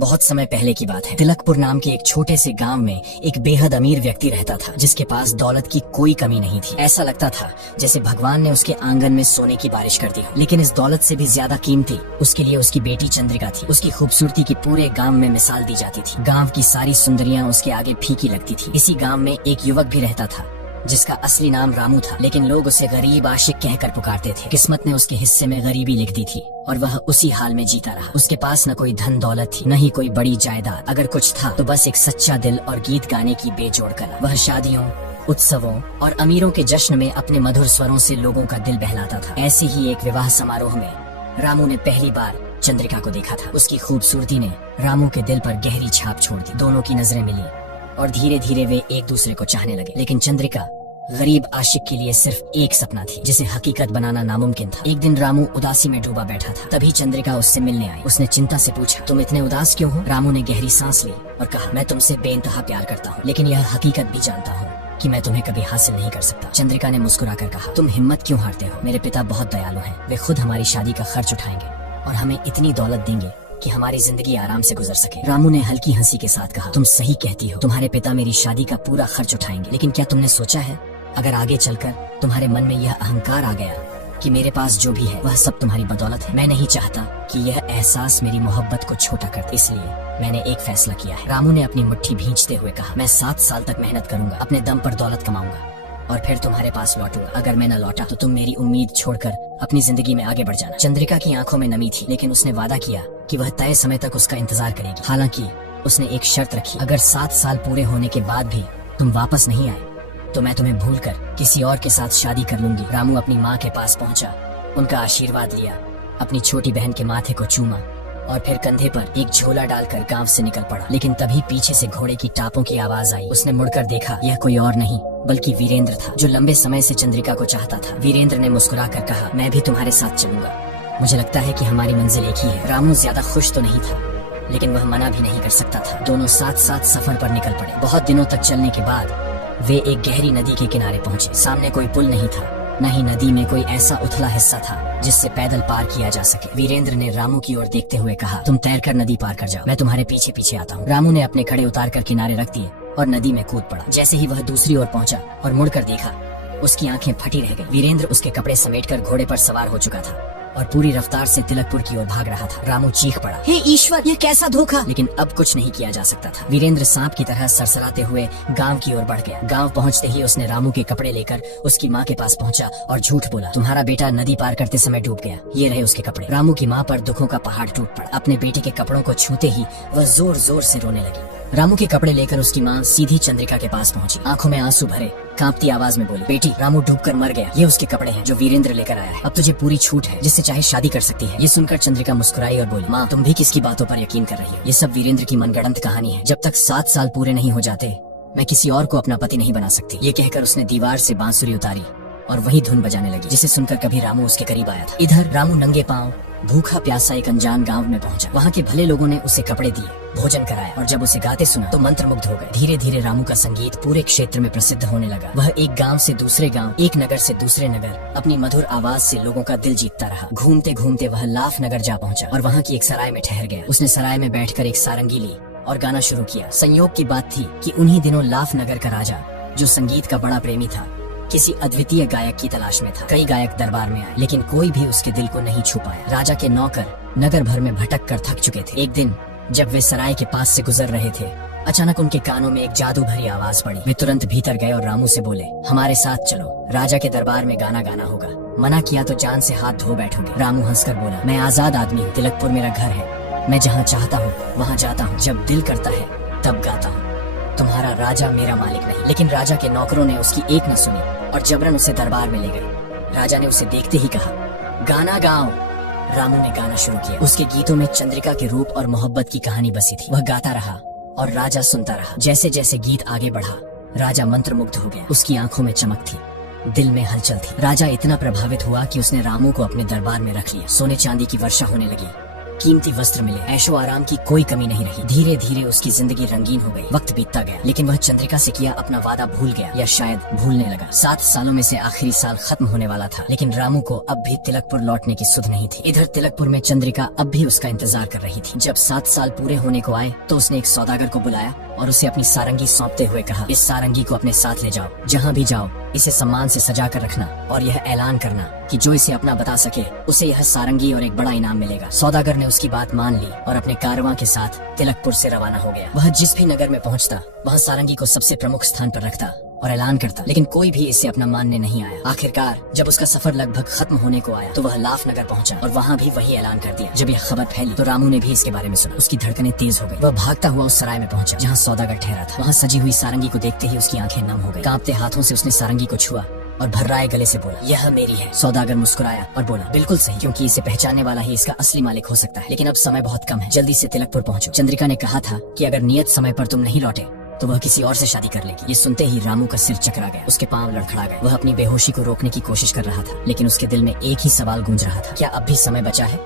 बहुत समय पहले की बात है। तिलकपुर नाम के एक छोटे से गांव में एक बेहद अमीर व्यक्ति रहता था, जिसके पास दौलत की कोई कमी नहीं थी। ऐसा लगता था जैसे भगवान ने उसके आंगन में सोने की बारिश कर दी हो। लेकिन इस दौलत से भी ज्यादा कीमती उसके लिए उसकी बेटी चंद्रिका थी। उसकी खूबसूरती की पूरे गाँव में मिसाल दी जाती थी। गाँव की सारी सुंदरियाँ उसके आगे फीकी लगती थी। इसी गाँव में एक युवक भी रहता था जिसका असली नाम रामू था, लेकिन लोग उसे गरीब आशिक कहकर पुकारते थे। किस्मत ने उसके हिस्से में गरीबी लिख दी थी और वह उसी हाल में जीता रहा। उसके पास न कोई धन दौलत थी, न ही कोई बड़ी जायदाद। अगर कुछ था तो बस एक सच्चा दिल और गीत गाने की बेजोड़ कला। वह शादियों, उत्सवों और अमीरों के जश्न में अपने मधुर स्वरों से लोगों का दिल बहलाता था। ऐसे ही एक विवाह समारोह में रामू ने पहली बार चंद्रिका को देखा था। उसकी खूबसूरती ने रामू के दिल पर गहरी छाप छोड़ दी। दोनों की नजरें मिली और धीरे धीरे वे एक दूसरे को चाहने लगे। लेकिन चंद्रिका गरीब आशिक के लिए सिर्फ एक सपना थी, जिसे हकीकत बनाना नामुमकिन था। एक दिन रामू उदासी में डूबा बैठा था। तभी चंद्रिका उससे मिलने आई। उसने चिंता से पूछा, तुम इतने उदास क्यों हो? रामू ने गहरी सांस ली और कहा, मैं तुमसे बेइंतहा प्यार करता हूँ, लेकिन यह हकीकत भी जानता हूँ कि मैं तुम्हें कभी हासिल नहीं कर सकता। चंद्रिका ने मुस्कुराकर कहा, तुम हिम्मत क्यों हारते हो? मेरे पिता बहुत दयालु हैं। वे खुद हमारी शादी का खर्च उठाएंगे और हमें इतनी दौलत देंगे कि हमारी जिंदगी आराम से गुजर सके। रामू ने हल्की हंसी के साथ कहा, तुम सही कहती हो। तुम्हारे पिता मेरी शादी का पूरा खर्च उठाएंगे, लेकिन क्या तुमने सोचा है अगर आगे चलकर तुम्हारे मन में यह अहंकार आ गया कि मेरे पास जो भी है वह सब तुम्हारी बदौलत है? मैं नहीं चाहता कि यह एहसास मेरी मोहब्बत को छोटा कर दे, इसलिए मैंने एक फैसला किया है। रामू ने अपनी मुट्ठी भींचते हुए कहा, मैं 7 साल तक मेहनत करूंगा, अपने दम पर दौलत कमाऊंगा और फिर तुम्हारे पास लौटूंगा। अगर मैं न लौटा तो तुम मेरी उम्मीद छोड़कर अपनी जिंदगी में आगे बढ़ जाना। चंद्रिका की आंखों में नमी थी, लेकिन उसने वादा किया कि वह तय समय तक उसका इंतजार करेगी। हालांकि उसने एक शर्त रखी, अगर 7 साल पूरे होने के बाद भी तुम वापस नहीं आए तो मैं तुम्हें भूलकर किसी और के साथ शादी कर लूंगी। रामू अपनी माँ के पास पहुँचा, उनका आशीर्वाद लिया, अपनी छोटी बहन के माथे को चूमा और फिर कंधे पर एक झोला डालकर गांव से निकल पड़ा। लेकिन तभी पीछे से घोड़े की टापों की आवाज आई। उसने मुड़कर देखा, यह कोई और नहीं बल्कि वीरेंद्र था, जो लंबे समय से चंद्रिका को चाहता था। वीरेंद्र ने मुस्कुराकर कहा, मैं भी तुम्हारे साथ चलूंगा, मुझे लगता है कि हमारी मंजिल एक ही है। रामू ज्यादा खुश तो नहीं था, लेकिन वह मना भी नहीं कर सकता था। दोनों साथ साथ सफर पर निकल पड़े। बहुत दिनों तक चलने के बाद वे एक गहरी नदी के किनारे पहुंचे। सामने कोई पुल नहीं था, न ही नदी में कोई ऐसा उथला हिस्सा था जिससे पैदल पार किया जा सके। वीरेंद्र ने रामू की ओर देखते हुए कहा, तुम तैरकर नदी पार कर जाओ, मैं तुम्हारे पीछे पीछे आता हूँ। रामू ने अपने खड़े उतारकर किनारे रख दिए और नदी में कूद पड़ा। जैसे ही वह दूसरी ओर पहुंचा और मुड़कर देखा, उसकी आंखें फटी रह गई। वीरेंद्र उसके कपड़े समेटकर घोड़े पर सवार हो चुका था और पूरी रफ्तार से तिलकपुर की ओर भाग रहा था। रामू चीख पड़ा, हे ईश्वर, ये कैसा धोखा! लेकिन अब कुछ नहीं किया जा सकता था। वीरेंद्र सांप की तरह सरसराते हुए गांव की ओर बढ़ गया। गांव पहुंचते ही उसने रामू के कपड़े लेकर उसकी माँ के पास पहुंचा और झूठ बोला, तुम्हारा बेटा नदी पार करते समय डूब गया, ये रहे उसके कपड़े। रामू की माँ पर दुखों का पहाड़ टूट पड़ा। अपने बेटे के कपड़ों को छूते ही वह जोर जोर से रोने लगी। रामू के कपड़े लेकर उसकी माँ सीधी चंद्रिका के पास पहुंची। आंखों में आंसू भरे कांपती आवाज में बोली, बेटी, रामू डूबकर मर गया, ये उसके कपड़े हैं जो वीरेंद्र लेकर आया है। अब तुझे पूरी छूट है, जिससे चाहे शादी कर सकती है। ये सुनकर चंद्रिका मुस्कुराई और बोली, माँ, तुम भी किसकी बातों पर यकीन कर रही हो? ये सब वीरेंद्र की मनगढ़ंत कहानी है। जब तक 7 साल पूरे नहीं हो जाते मैं किसी और को अपना पति नहीं बना सकती। ये कहकर उसने दीवार से बांसुरी उतारी और वही धुन बजाने लगी, जिसे सुनकर कभी रामू उसके करीब आया था। इधर रामू नंगे पांव भूखा प्यासा एक अनजान गांव में पहुंचा। वहाँ के भले लोगों ने उसे कपड़े दिए, भोजन कराया और जब उसे गाते सुना तो मंत्रमुग्ध हो गए। धीरे धीरे रामू का संगीत पूरे क्षेत्र में प्रसिद्ध होने लगा। वह एक गांव से दूसरे गांव, एक नगर से दूसरे नगर अपनी मधुर आवाज से लोगों का दिल जीतता रहा। घूमते घूमते वह लाफ नगर जा पहुंचा और वहाँ की एक सराय में ठहर गया। उसने सराय में बैठकर एक सारंगी ली और गाना शुरू किया। संयोग की बात थी कि उन्हीं दिनों लाफ नगर का राजा, जो संगीत का बड़ा प्रेमी था, किसी अद्वितीय गायक की तलाश में था। कई गायक दरबार में आए, लेकिन कोई भी उसके दिल को नहीं छू पाया। राजा के नौकर नगर भर में भटक कर थक चुके थे। एक दिन जब वे सराय के पास से गुजर रहे थे, अचानक उनके कानों में एक जादू भरी आवाज पड़ी। वे तुरंत भीतर गए और रामू से बोले, हमारे साथ चलो, राजा के दरबार में गाना गाना होगा, मना किया तो जान से हाथ धो बैठोगे। रामू हंसकर बोला, मैं आजाद आदमी हूँ, तिलकपुर मेरा घर है, मैं जहाँ चाहता हूँ वहाँ जाता हूँ, जब दिल करता है तब गाता हूँ। तुम्हारा राजा मेरा मालिक नहीं। लेकिन राजा के नौकरों ने उसकी एक न सुनी और जबरन उसे दरबार में ले गए। राजा ने उसे देखते ही कहा, गाना गाओ। रामू ने गाना शुरू किया। उसके गीतों में चंद्रिका के रूप और मोहब्बत की कहानी बसी थी। वह गाता रहा और राजा सुनता रहा। जैसे जैसे गीत आगे बढ़ा, राजा मंत्रमुग्ध हो गया। उसकी आंखों में चमक थी, दिल में हलचल थी। राजा इतना प्रभावित हुआ कि उसने रामू को अपने दरबार में रख लिया। सोने चांदी की वर्षा होने लगी। कीमती वस्त्र मिले, ऐशो आराम की कोई कमी नहीं रही। धीरे धीरे उसकी जिंदगी रंगीन हो गई। वक्त बीतता गया, लेकिन वह चंद्रिका से किया अपना वादा भूल गया, या शायद भूलने लगा। 7 सालों में से आखिरी साल खत्म होने वाला था, लेकिन रामू को अब भी तिलकपुर लौटने की सुध नहीं थी। इधर तिलकपुर में चंद्रिका अब भी उसका इंतजार कर रही थी। जब 7 साल पूरे होने को आए तो उसने एक सौदागर को बुलाया और उसे अपनी सारंगी सौंपते हुए कहा, इस सारंगी को अपने साथ ले जाओ, जहाँ भी जाओ इसे सम्मान से सजा कर रखना और यह ऐलान करना कि जो इसे अपना बता सके उसे यह सारंगी और एक बड़ा इनाम मिलेगा। सौदागर ने उसकी बात मान ली और अपने कारवां के साथ तिलकपुर से रवाना हो गया। वह जिस भी नगर में पहुंचता वहां सारंगी को सबसे प्रमुख स्थान पर रखता और ऐलान करता, लेकिन कोई भी इसे अपना मानने नहीं आया। आखिरकार जब उसका सफर लगभग खत्म होने को आया तो वह लाफ नगर पहुंचा और वहां भी वही ऐलान कर दिया। जब यह खबर फैली तो रामू ने भी इसके बारे में सुना। उसकी धड़कनें तेज हो गई। वह भागता हुआ उस सराय में पहुंचा जहां सौदागर ठहरा था। वहां सजी हुई सारंगी को देखते ही उसकी आंखें नम हो गई। कांपते हाथों से उसने सारंगी को छुआ और भर्राए गले से बोला, यह मेरी है। सौदागर मुस्कुराया और बोला, बिल्कुल सही, क्योंकि इसे पहचानने वाला ही इसका असली मालिक हो सकता है। लेकिन अब समय बहुत कम है, जल्दी से तिलकपुर पहुंचो। चंद्रिका ने कहा था कि अगर नियत समय पर तुम नहीं लौटे तो वह किसी और से शादी कर लेगी। ये सुनते ही रामू का सिर चकरा गया, उसके पांव लड़खड़ा गए। वह अपनी बेहोशी को रोकने की कोशिश कर रहा था, लेकिन उसके दिल में एक ही सवाल गूंज रहा था, क्या अब भी समय बचा है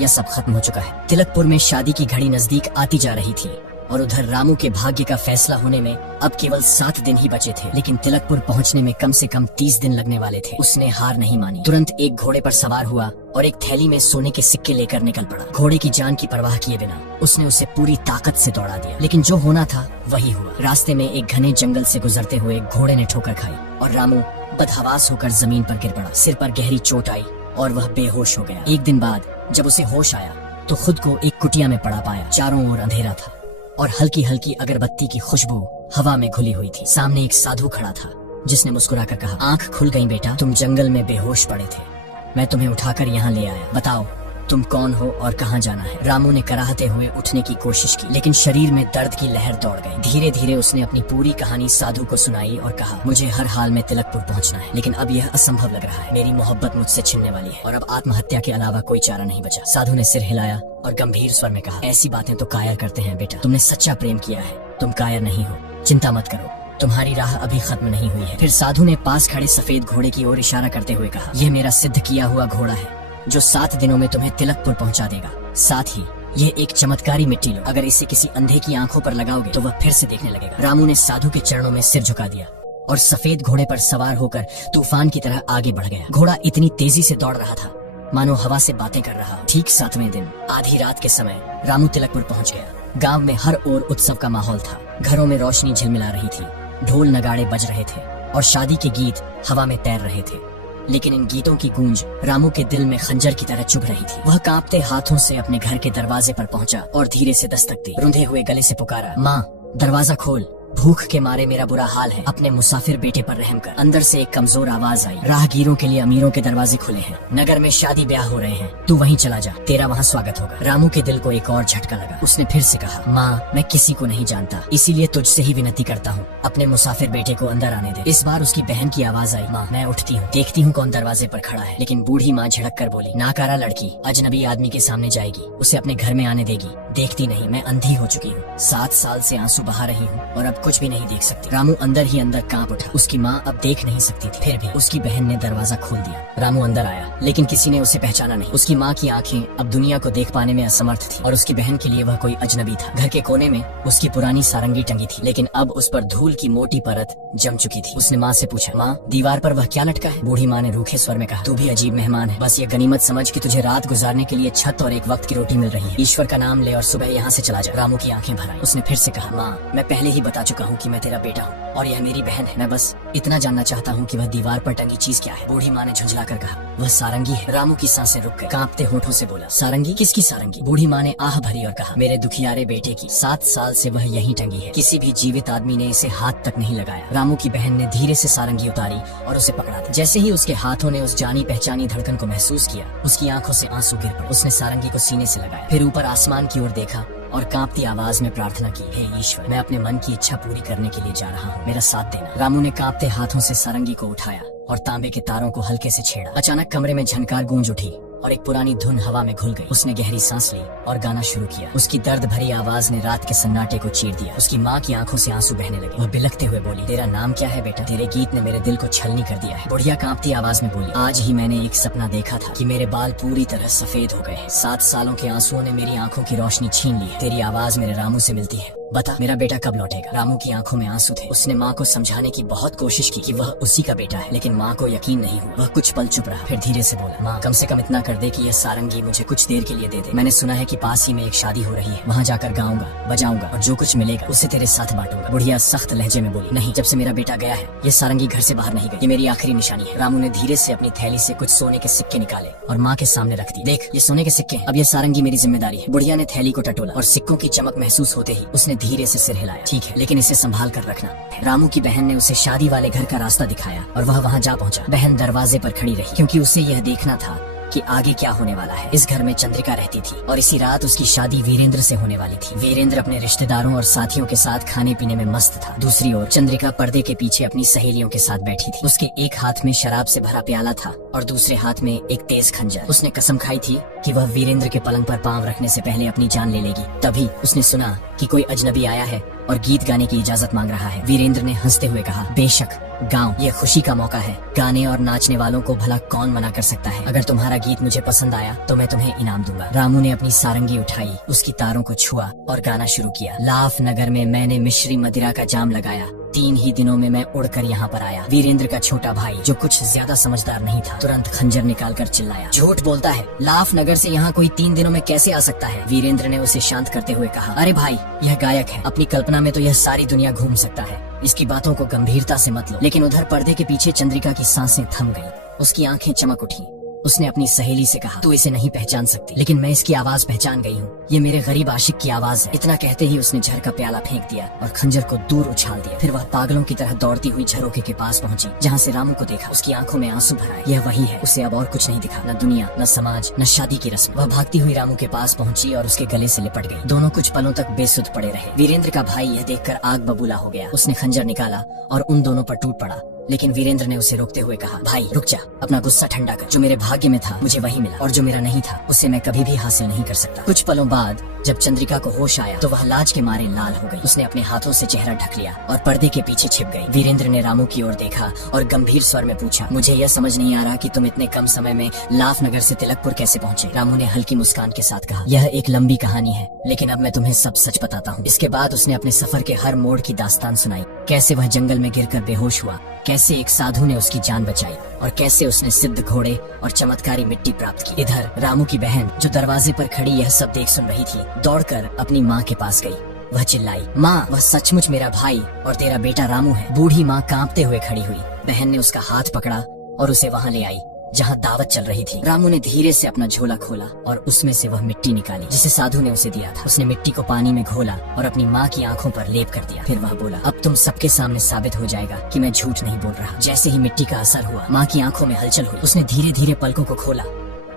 या सब खत्म हो चुका है? तिलकपुर में शादी की घड़ी नजदीक आती जा रही थी और उधर रामू के भाग्य का फैसला होने में अब केवल 7 दिन ही बचे थे। लेकिन तिलकपुर पहुंचने में कम से कम 30 दिन लगने वाले थे। उसने हार नहीं मानी। तुरंत एक घोड़े पर सवार हुआ और एक थैली में सोने के सिक्के लेकर निकल पड़ा। घोड़े की जान की परवाह किए बिना उसने उसे पूरी ताकत से दौड़ा दिया, लेकिन जो होना था वही हुआ। रास्ते में एक घने जंगल से गुजरते हुए घोड़े ने ठोकर खाई और रामू बदहवास होकर जमीन पर गिर पड़ा। सिर पर गहरी चोट आई और वह बेहोश हो गया। एक दिन बाद जब उसे होश आया तो खुद को एक कुटिया में पड़ा पाया। चारों ओर अंधेरा था और हल्की हल्की अगरबत्ती की खुशबू हवा में घुली हुई थी। सामने एक साधु खड़ा था जिसने मुस्कुराकर कहा, आंख खुल गई बेटा, तुम जंगल में बेहोश पड़े थे, मैं तुम्हें उठाकर यहाँ ले आया। बताओ तुम कौन हो और कहाँ जाना है? रामू ने कराहते हुए उठने की कोशिश की, लेकिन शरीर में दर्द की लहर दौड़ गई। धीरे धीरे उसने अपनी पूरी कहानी साधु को सुनाई और कहा, मुझे हर हाल में तिलकपुर पहुँचना है, लेकिन अब यह असंभव लग रहा है। मेरी मोहब्बत मुझसे छिनने वाली है और अब आत्महत्या के अलावा कोई चारा नहीं बचा। साधु ने सिर हिलाया और गंभीर स्वर में कहा, ऐसी बातें तो कायर करते हैं बेटा, तुमने सच्चा प्रेम किया है, तुम कायर नहीं हो, चिंता मत करो, तुम्हारी राह अभी खत्म नहीं हुई है। फिर साधु ने पास खड़े सफेद घोड़े की ओर इशारा करते हुए कहा, यह मेरा सिद्ध किया हुआ घोड़ा है जो 7 दिनों में तुम्हें तिलकपुर पहुंचा देगा। साथ ही यह एक चमत्कारी मिट्टी लो, अगर इसे किसी अंधे की आंखों पर लगाओगे तो वह फिर से देखने लगेगा। रामू ने साधु के चरणों में सिर झुका दिया और सफेद घोड़े पर सवार होकर तूफान की तरह आगे बढ़ गया। घोड़ा इतनी तेजी से दौड़ रहा था मानो हवा से बातें कर रहा हो। ठीक 7वें दिन आधी रात के समय रामू तिलकपुर पहुंच गया। गांव में हर ओर उत्सव का माहौल था। घरों में रोशनी झिलमिला रही थी, ढोल नगाड़े बज रहे थे और शादी के गीत हवा में तैर रहे थे। लेकिन इन गीतों की गूंज रामू के दिल में खंजर की तरह चुभ रही थी। वह कांपते हाथों से अपने घर के दरवाजे पर पहुंचा और धीरे से दस्तक दी। रुंधे हुए गले से पुकारा, माँ दरवाजा खोल, भूख के मारे मेरा बुरा हाल है, अपने मुसाफिर बेटे पर रहम कर। अंदर से एक कमजोर आवाज आई, राहगीरों के लिए अमीरों के दरवाजे खुले हैं, नगर में शादी ब्याह हो रहे हैं, तू वहीं चला जा, तेरा वहाँ स्वागत होगा। रामू के दिल को एक और झटका लगा। उसने फिर से कहा, माँ मैं किसी को नहीं जानता, इसीलिए तुझसे ही विनती करता हूँ, अपने मुसाफिर बेटे को अंदर आने दे। इस बार उसकी बहन की आवाज आई, माँ मैं उठती हूँ, देखती हूँ कौन दरवाजे पर खड़ा है। लेकिन बूढ़ी माँ झिड़क कर बोली, नाकारा लड़की अजनबी आदमी के सामने जाएगी, उसे अपने घर में आने देगी, देखती नहीं मैं अंधी हो चुकी हूँ, 7 साल से आंसू बहा रही हूँ और अब कुछ भी नहीं देख सकती। रामू अंदर ही अंदर कांप उठा। उसकी माँ अब देख नहीं सकती थी, फिर भी उसकी बहन ने दरवाजा खोल दिया। रामू अंदर आया, लेकिन किसी ने उसे पहचाना नहीं। उसकी माँ की आंखें अब दुनिया को देख पाने में असमर्थ थी और उसकी बहन के लिए वह कोई अजनबी था। घर के कोने में उसकी पुरानी सारंगी टंगी थी, लेकिन अब उस पर धूल की मोटी परत जम चुकी थी। उसने माँ से पूछा, माँ दीवार पर वह क्या लटका है? बूढ़ी माँ ने रूखे स्वर में कहा, तू भी अजीब मेहमान है, बस ये गनीमत समझ कि तुझे रात गुजारने के लिए छत और एक वक्त की रोटी मिल रही है। ईश्वर का नाम ले और सुबह यहाँ से चला जा। रामू की आंखें भर आई। उसने फिर से कहा, माँ मैं पहले ही बता चुका हूँ कि मैं तेरा बेटा हूँ और यह मेरी बहन है, मैं बस इतना जानना चाहता हूँ कि वह दीवार पर टंगी चीज क्या है। बूढ़ी माँ ने झुंझला कर कहा, वह सारंगी है। रामू की सांसें रुक गई। कांपते होठों से बोला, सारंगी? किसकी सारंगी? बूढ़ी माँ ने आह भरी और कहा, मेरे दुखियारे बेटे की, 7 साल से वह यहीं टंगी है, किसी भी जीवित आदमी ने इसे हाथ तक नहीं लगाया। रामू की बहन ने धीरे से सारंगी उतारी और उसे पकड़ा था। जैसे ही उसके हाथों ने उस जानी पहचानी धड़कन को महसूस किया, उसकी आंखों से आंसू गिर पड़े। उसने सारंगी को सीने से लगाया, फिर ऊपर आसमान की ओर देखा और कांपती आवाज में प्रार्थना की, हे ईश्वर मैं अपने मन की इच्छा पूरी करने के लिए जा रहा हूँ, मेरा साथ देना। रामू ने कांपते हाथों से सारंगी को उठाया और तांबे के तारों को हल्के से छेड़ा। अचानक कमरे में झनकार गूंज उठी और एक पुरानी धुन हवा में घुल गई। उसने गहरी सांस ली और गाना शुरू किया। उसकी दर्द भरी आवाज ने रात के सन्नाटे को चीर दिया। उसकी माँ की आंखों से आंसू बहने लगे। वह बिलखते हुए बोली, तेरा नाम क्या है बेटा? तेरे गीत ने मेरे दिल को छलनी कर दिया है। बुढ़िया कांपती आवाज में बोली, आज ही मैंने एक सपना देखा था कि मेरे बाल पूरी तरह सफेद हो गए हैं। 7 सालों के आंसुओं ने मेरी आंखों की रोशनी छीन ली है। तेरी आवाज मेरे रामू से मिलती है, बता मेरा बेटा कब लौटेगा? रामू की आंखों में आंसू थे। उसने माँ को समझाने की बहुत कोशिश की कि वह उसी का बेटा है, लेकिन माँ को यकीन नहीं हुआ। वह कुछ पल चुप रहा, फिर धीरे से बोला, माँ कम से कम इतना कर दे कि यह सारंगी मुझे कुछ देर के लिए दे दे। मैंने सुना है कि पास ही में एक शादी हो रही है, वहाँ जाकर गाऊंगा, बजाऊंगा और जो कुछ मिलेगा उसे तेरे साथ बांटूंगा। बुढ़िया सख्त लहजे में बोली, नहीं, जब से मेरा बेटा गया है ये सारंगी घर से बाहर नहीं गई। ये मेरी आखिरी निशानी है। रामू ने धीरे से अपनी थैली से कुछ सोने के सिक्के निकाले और माँ के सामने रख दिए। देख, ये सोने के सिक्के हैं, अब ये सारंगी मेरी जिम्मेदारी है। बुढ़िया ने थैली को टटोला और सिक्कों की चमक महसूस होते ही उसने धीरे से सिर हिलाया। ठीक है, लेकिन इसे संभाल कर रखना। रामू की बहन ने उसे शादी वाले घर का रास्ता दिखाया और वह वहाँ जा पहुँचा। बहन दरवाजे पर खड़ी रही क्योंकि उसे यह देखना था कि आगे क्या होने वाला है। इस घर में चंद्रिका रहती थी और इसी रात उसकी शादी वीरेंद्र से होने वाली थी। वीरेंद्र अपने रिश्तेदारों और साथियों के साथ खाने पीने में मस्त था। दूसरी ओर चंद्रिका पर्दे के पीछे अपनी सहेलियों के साथ बैठी थी। उसके एक हाथ में शराब से भरा प्याला था और दूसरे हाथ में एक तेज खंजर। उसने कसम खाई थी कि वह वीरेंद्र के पलंग पर पांव रखने से पहले अपनी जान ले लेगी। तभी उसने सुना कि कोई अजनबी आया है और गीत गाने की इजाजत मांग रहा है। वीरेंद्र ने हंसते हुए कहा, बेशक गाओ, ये खुशी का मौका है। गाने और नाचने वालों को भला कौन मना कर सकता है। अगर तुम्हारा गीत मुझे पसंद आया तो मैं तुम्हें इनाम दूंगा। रामू ने अपनी सारंगी उठाई, उसकी तारों को छुआ और गाना शुरू किया। लाफ नगर में मैंने मिश्री मदिरा का जाम लगाया, 3 ही दिनों में मैं उड़कर यहाँ पर आया। वीरेंद्र का छोटा भाई, जो कुछ ज्यादा समझदार नहीं था, तुरंत खंजर निकाल कर चिल्लाया, झूठ बोलता है, लाफ नगर से यहाँ कोई 3 दिनों में कैसे आ सकता है? वीरेंद्र ने उसे शांत करते हुए कहा, अरे भाई, यह गायक है, अपनी कल्पना में तो यह सारी दुनिया घूम सकता है, इसकी बातों को गंभीरता से मत लो। लेकिन उधर पर्दे के पीछे चंद्रिका की सांसें थम गईं, उसकी आंखें चमक उठी। उसने अपनी सहेली से कहा, तू इसे नहीं पहचान सकती, लेकिन मैं इसकी आवाज पहचान गई हूँ। ये मेरे गरीब आशिक की आवाज है। इतना कहते ही उसने झर का प्याला फेंक दिया और खंजर को दूर उछाल दिया। फिर वह पागलों की तरह दौड़ती हुई झरोखे के पास पहुंची, जहाँ से रामू को देखा। उसकी आंखों में आंसू भर आए। यह वही है, उसे अब और कुछ नहीं दिखा, न दुनिया, न समाज, न शादी की रस्म। वह भागती हुई रामू के पास पहुंची और उसके गले से लिपट गई। दोनों कुछ पलों तक बेसुध पड़े रहे। वीरेंद्र का भाई यह देखकर आग बबूला हो गया। उसने खंजर निकाला और उन दोनों पर टूट पड़ा, लेकिन वीरेंद्र ने उसे रोकते हुए कहा, भाई रुक जा, अपना गुस्सा ठंडा कर। जो मेरे भाग्य में था मुझे वही मिला और जो मेरा नहीं था उसे मैं कभी भी हासिल नहीं कर सकता। कुछ पलों बाद जब चंद्रिका को होश आया तो वह लाज के मारे लाल हो गई। उसने अपने हाथों से चेहरा ढक लिया और पर्दे के पीछे छिप गई। वीरेंद्र ने रामू की ओर देखा और गंभीर स्वर में पूछा, मुझे यह समझ नहीं आ रहा कि तुम इतने कम समय में लाफ नगर से तिलकपुर कैसे पहुँचे? रामू ने हल्की मुस्कान के साथ कहा, यह एक लंबी कहानी है, लेकिन अब मैं तुम्हें सब सच बताता हूँ। इसके बाद उसने अपने सफर के हर मोड़ की दास्तान सुनाई, कैसे वह जंगल में गिरकर बेहोश हुआ, कैसे एक साधु ने उसकी जान बचाई और कैसे उसने सिद्ध घोड़े और चमत्कारी मिट्टी प्राप्त की। इधर रामू की बहन, जो दरवाजे पर खड़ी यह सब देख सुन रही थी, दौड़कर अपनी माँ के पास गई। वह चिल्लाई, माँ, वह सचमुच मेरा भाई और तेरा बेटा रामू है। बूढ़ी माँ कांपते हुए खड़ी हुई। बहन ने उसका हाथ पकड़ा और उसे वहाँ ले आई जहाँ दावत चल रही थी। रामू ने धीरे से अपना झोला खोला और उसमें से वह मिट्टी निकाली जिसे साधु ने उसे दिया था। उसने मिट्टी को पानी में घोला और अपनी माँ की आंखों पर लेप कर दिया। फिर वह बोला, अब तुम सबके सामने साबित हो जाएगा कि मैं झूठ नहीं बोल रहा। जैसे ही मिट्टी का असर हुआ, माँ की आंखों में हलचल हुई। उसने धीरे धीरे पलकों को खोला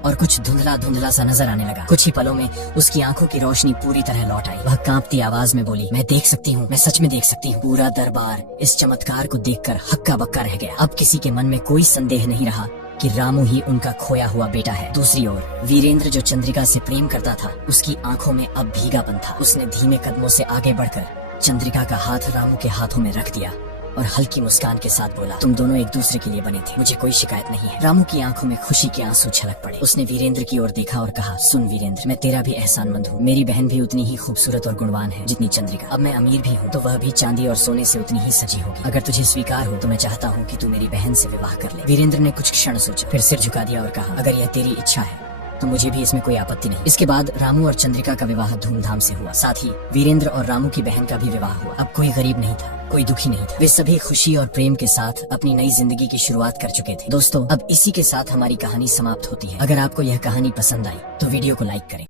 और कुछ धुंधला धुंधला सा नजर आने लगा। कुछ ही पलों में उसकी आंखों की रोशनी पूरी तरह लौट आई। वह कांपती आवाज में बोली, मैं देख सकती हूँ, मैं सच में देख सकती हूँ। पूरा दरबार इस चमत्कार को देखकर हक्का बक्का रह गया। अब किसी के मन में कोई संदेह नहीं रहा कि रामू ही उनका खोया हुआ बेटा है। दूसरी ओर वीरेंद्र, जो चंद्रिका से प्रेम करता था, उसकी आंखों में अब भीगापन था। उसने धीमे कदमों से आगे बढ़कर चंद्रिका का हाथ रामू के हाथों में रख दिया और हल्की मुस्कान के साथ बोला, तुम दोनों एक दूसरे के लिए बने थे, मुझे कोई शिकायत नहीं है। रामू की आंखों में खुशी के आंसू छलक पड़े। उसने वीरेंद्र की ओर देखा और कहा, सुन वीरेंद्र, मैं तेरा भी एहसानमंद हूँ। मेरी बहन भी उतनी ही खूबसूरत और गुणवान है जितनी चंद्रिका। अब मैं अमीर भी हूँ तो वह भी चांदी और सोने से उतनी ही सजी होगी। अगर तुझे स्वीकार हो तो मैं चाहता हूँ कि तू मेरी बहन से विवाह कर ले। वीरेंद्र ने कुछ क्षण सोचा, फिर सिर झुका दिया और कहा, अगर यह तेरी इच्छा है तो मुझे भी इसमें कोई आपत्ति नहीं। इसके बाद रामू और चंद्रिका का विवाह धूमधाम से हुआ। साथ ही वीरेंद्र और रामू की बहन का भी विवाह हुआ। अब कोई गरीब नहीं था, कोई दुखी नहीं था। वे सभी खुशी और प्रेम के साथ अपनी नई जिंदगी की शुरुआत कर चुके थे। दोस्तों, अब इसी के साथ हमारी कहानी समाप्त होती है। अगर आपको यह कहानी पसंद आई तो वीडियो को लाइक करें।